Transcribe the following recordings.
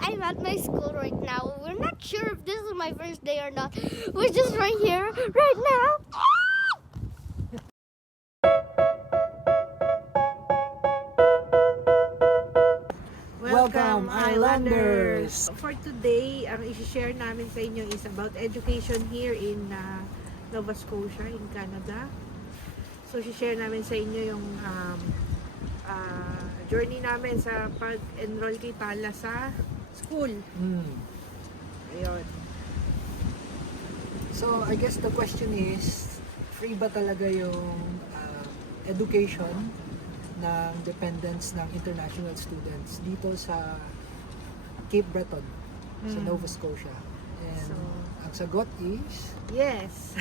I'm at my school right now. We're not sure if this is my first day or not. We're just right here, right now. Welcome, Islanders! For today, ang isi-share namin sa inyo is about education here in Nova Scotia, in Canada. So, isi-share namin sa inyo yung journey namin sa pag-enroll kay Tala sa school. Ayun. So, I guess the question is, free ba talaga yung education ng dependents ng international students dito sa Cape Breton, sa Nova Scotia? And So, ang sagot is, yes.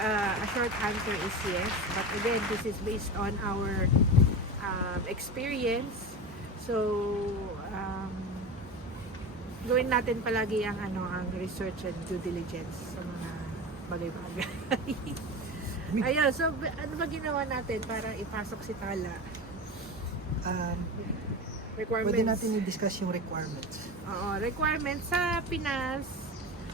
A short answer is yes. But again, this is based on our experience. So, gawin natin palagi ang ang research and due diligence sa mga bagay-bagay. Ayun, so ano ba ginawa natin para ipasok si Tala? Requirements. pwede natin i-discuss yung requirements. Oo, requirements sa Pinas.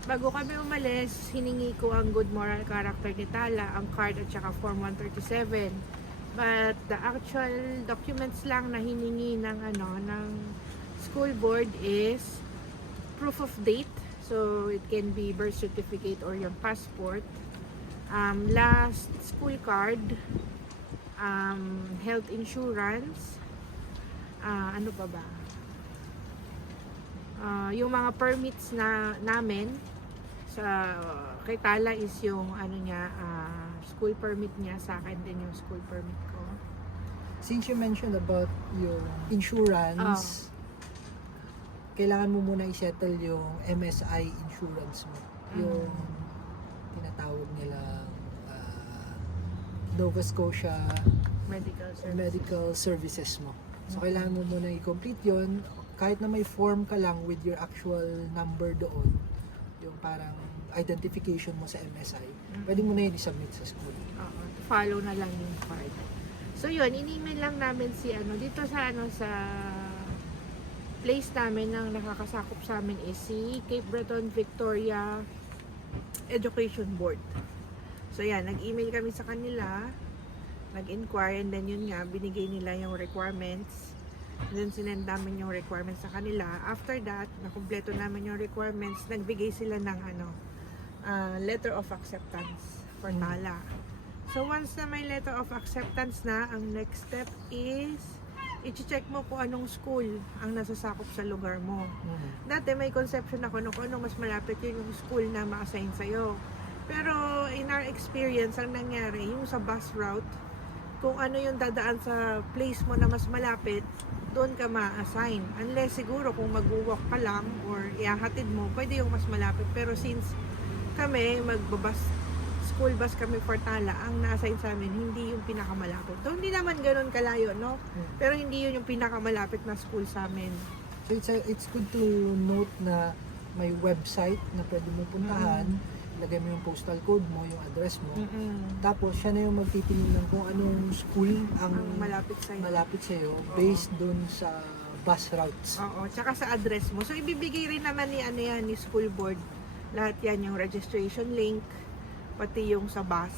Bago kami umalis, hiningi ko ang good moral character ni Tala, ang card at saka form 137. But the actual documents lang na hiningi ng ng school board is proof of date. So it can be birth certificate or your passport. Last school card, health insurance, ano pa ba? Yung mga permits na namin sa kay Tala is yung school permit niya, sa akin din yung school permit ko. Since you mentioned about yung insurance, kailangan mo muna i-settle yung MSI insurance mo. Yung tinatawag nilang Nova Scotia medical services mo. So, kailangan mo muna i-complete yun. Kahit na may form ka lang with your actual number doon, yung parang identification mo sa MSI, pwede mo na yun i-submit sa school. Follow na lang yung card. So yun, in-email lang namin si dito sa sa place namin ng nakakasakop sa amin is si Cape Breton Victoria Education Board. So yan, nag-email kami sa kanila, nag-inquire, and then yun nga, binigay nila yung requirements. And then sinend namin yung requirements sa kanila. After that, nakumpleto namin yung requirements, nagbigay sila ng letter of acceptance for Tala. So once na may letter of acceptance na, ang next step is i-check mo kung anong school ang nasasakop sa lugar mo. Dati may conception ako kung anong mas malapit yun yung school na ma-assign sa'yo. Pero in our experience, ang nangyari, yung sa bus route, kung ano yung dadaan sa place mo na mas malapit, doon ka ma-assign. Unless siguro kung mag-walk ka lang or ihahatid mo, pwede yung mas malapit. Pero since kami, school bus kami for Tala, ang na-assign sa amin, hindi yung pinakamalapit. So, hindi naman ganun kalayo, no? Pero hindi yun yung pinakamalapit na school sa amin. So, it's good to note na may website na pwede mo puntahan, lagay mo yung postal code mo, yung address mo. Tapos, siya na yung magtitingin ng kung anong school ang malapit sa'yo based dun sa bus routes. Oo, tsaka sa address mo. So, ibibigay rin naman ni school board. Lahat yan, yung registration link, pati yung sa bus.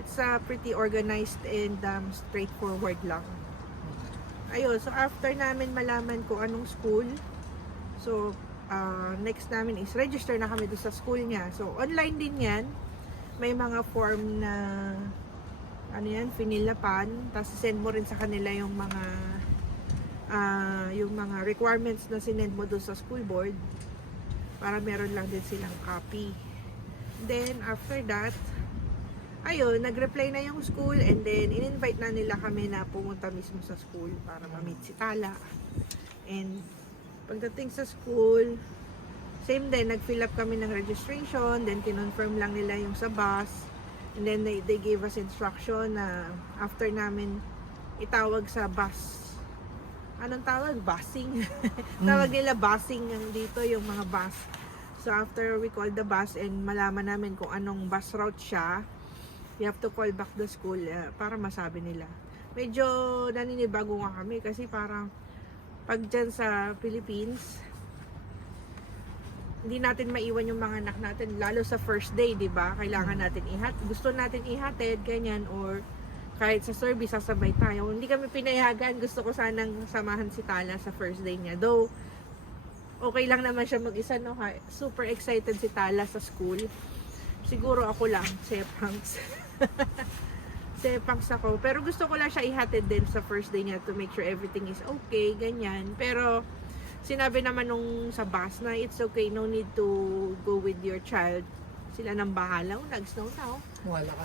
It's pretty organized and straightforward lang. Ayun, so after namin malaman kung anong school, so next namin is register na kami doon sa school niya. So online din yan. May mga form na finilapan, tapos send mo rin sa kanila yung mga requirements na sinend mo doon sa school board para meron lang din silang copy. Then, after that, ayun, nag-reply na yung school, and then, in-invite na nila kami na pumunta mismo sa school para ma-meet si Tala. And, pagdating sa school, same din, nag-fill up kami ng registration, then, kinonfirm lang nila yung sa bus, and then, they gave us instruction na after namin itawag sa bus. Anong tawag? Busing. Tawag nila busing dito, yung mga bus. So, after we call the bus and malaman namin kung anong bus route siya, we have to call back the school para masabi nila. Medyo naninibago nga kami kasi parang pag dyan sa Philippines, hindi natin maiwan yung mga anak natin, lalo sa first day, di ba? Kailangan natin gusto natin ihatid, ganyan, or kahit sa service, sasabay tayo. Hindi kami pinayagan, gusto ko sanang samahan si Tala sa first day niya. Though, okay lang naman siya mag-isa, no? Super excited si Tala sa school. Siguro ako lang, sepangs. Sepangs ako. Pero gusto ko lang siya ihatid din sa first day niya to make sure everything is okay, ganyan. Pero, sinabi naman nung sa bus na it's okay, no need to go with your child. Sila nang bahala. Nag-snow na, oh. Wala ka.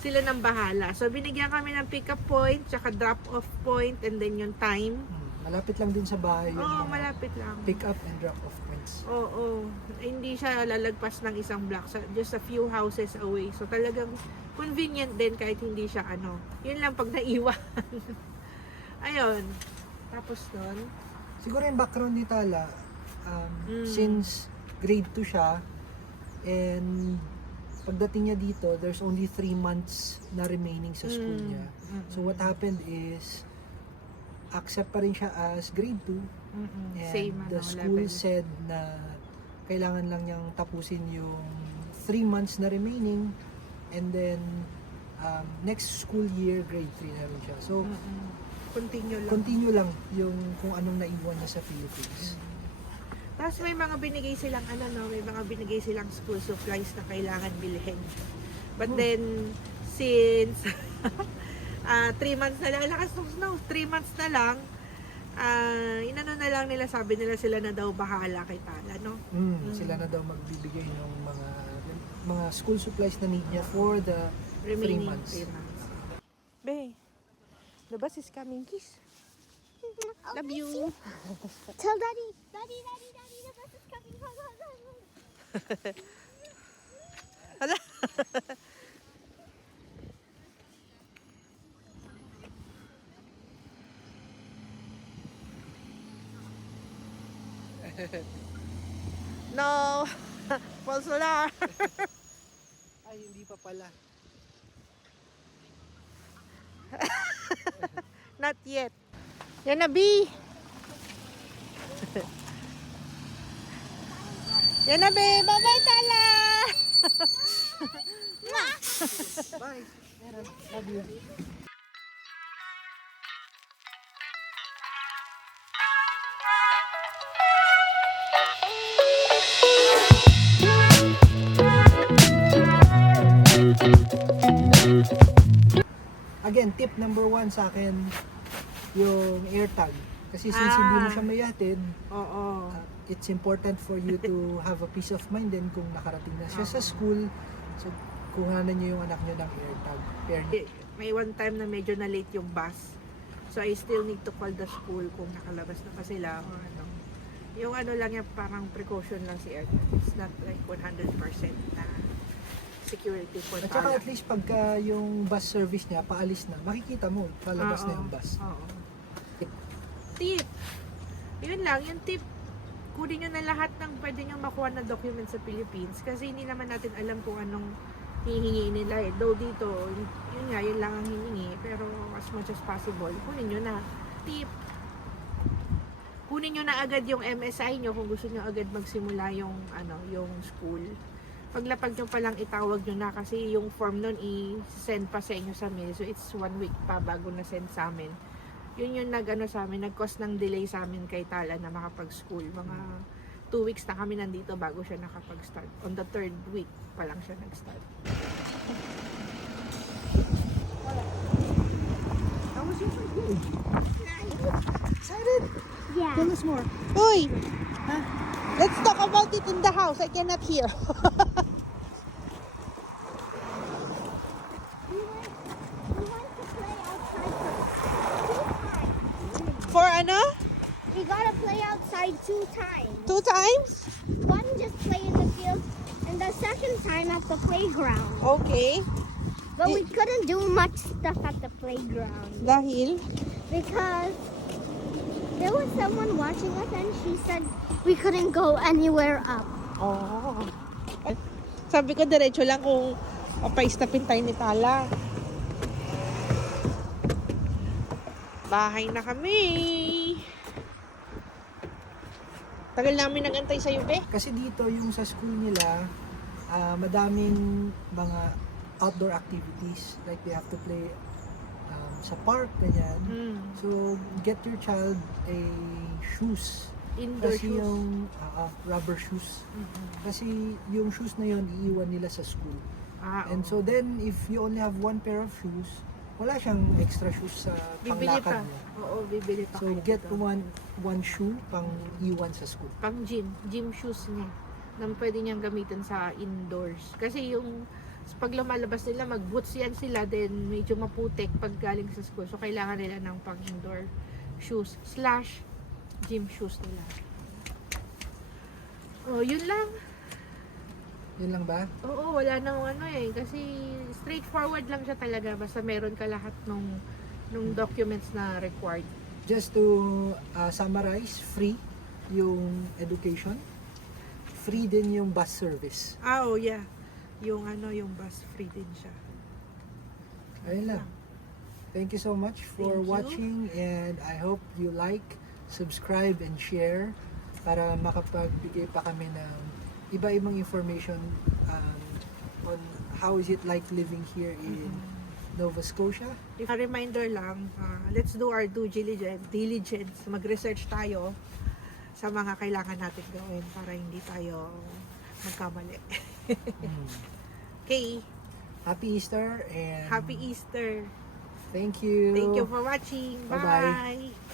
Sila nang bahala. So, binigyan kami ng pick-up point, tsaka drop-off point, and then yung time. Malapit lang din sa bahay yung Oo, mga malapit lang. pick up and drop off points. Oo. Hindi siya lalagpas ng isang block. Just a few houses away. So, talagang convenient din kahit hindi siya Yun lang pag naiwan. Ayun. Tapos nun, Siguro yung background ni Tala, since grade 2 siya, and pagdating niya dito, there's only 3 months na remaining sa school niya. So what happened is, accept pa rin siya as grade 2, and same the school level. said na kailangan lang niyang tapusin yung 3 months na remaining, and then next school year, grade 3 na rin siya. So, continue lang yung kung anong naiwan niya sa Philippines. Tapos may mga binigay silang may mga binigay silang school supplies na kailangan bilhin. But then, since 3 months na lang, lakas ng snow, 3 months na lang, inano na lang nila, sabi nila sila na daw bahala kay Tala, no? Sila na daw magbibigay ng mga school supplies na need niya for the 3 Remaining months. 3 months. Be, the bus is coming, kiss. Love you. Tell Daddy, Daddy, Daddy, Daddy, the bus is coming. Hold on, hold on. Hala. No. False solar. Ay, hindi pa pala. Not yet. Yan na, B. Yan na, B. Bye-bye, Tala. Bye. Love you. Again, tip number 1 sa akin, yung AirTag. Kasi since hindi mo siya mayatid, Oo. it's important for you to have a peace of mind din kung nakarating na siya sa school. So, kuhanan niyo yung anak niyo ng AirTag. Pair niyo. May one time na medyo na late yung bus. So, I still need to call the school kung nakalabas na pa sila or ano. Yung lang yan, parang precaution lang si AirTag. It's not like 100% na security for At saka Tala. at least pagka yung bus service niya, paalis na, makikita mo, palabas na yung bus. Oo. Tip. Yun lang, yung tip. Kunin nyo na lahat ng pwede nyo makuha na document sa Philippines kasi hindi naman natin alam kung anong hihingi nila eh. Though dito, yun lang ang hihingi. Pero as much as possible, kunin nyo na. Tip. Kunin nyo na agad yung MSI nyo kung gusto nyo agad magsimula yung yung school. Paglapag nyo palang itawag nyo na kasi yung form nun i-send pa sa inyo sa mail. So it's 1 week pa bago na send sa amin. Yun yung sa amin, nag-cause ng delay sa amin kay Tala na makapag-school. Mga 2 weeks na kami nandito bago siya nakapag-start. On the 3rd week pa lang siya nag-start. How was your first day? Excited? Yeah. Tell us more. Uy! Let's talk about it in the house. I cannot hear. We went to play outside For ano? We gotta play outside 2 times. 2 times? One just play in the field, and the second time at the playground. Okay. But we couldn't do much stuff at the playground Dahil? because there was someone watching us, and she said we couldn't go anywhere up. Oh. Sabi ko diretso lang kung papaistapin tayo ni Tala. Bahay na kami. Tagal namin nagantay sa Be. Kasi dito yung sa school nila, madaming mga outdoor activities. Like they have to play sa park, ganyan. So, get your child a shoes. Indoor Kasi shoes. yung rubber shoes. Kasi yung shoes na yun, iiwan nila sa school. And so then, if you only have one pair of shoes, wala siyang extra shoes sa Bibili panglakad pa. mo. Oo, bibili pa. So, kayo get dito. one shoe pang iwan sa school. Pang gym shoes niya na pwede niyang gamitin sa indoors. Kasi yung pag lumalabas nila, mag-boots yan sila, then medyo maputik pag galing sa school. So, kailangan nila ng pang indoor shoes / gym shoes nila. Oh, yun lang. Yun lang ba? Oo, wala nang ano eh. Kasi straightforward lang siya talaga. Basta meron ka lahat nung documents na required. Just to summarize, free yung education. Free din yung bus service. Oh yeah. Yung bus free din siya. Ayun lang. Thank you so much for Thank you. watching, and I hope you like, subscribe, and share para makapagbigay pa kami ng iba-ibang information on how is it like living here in Nova Scotia. A reminder lang, let's do our due diligence. Mag-research tayo sa mga kailangan natin gawin para hindi tayo magkamali. Okay, Happy Easter and Happy Easter. thank you. Thank you for watching. Bye-bye. Bye.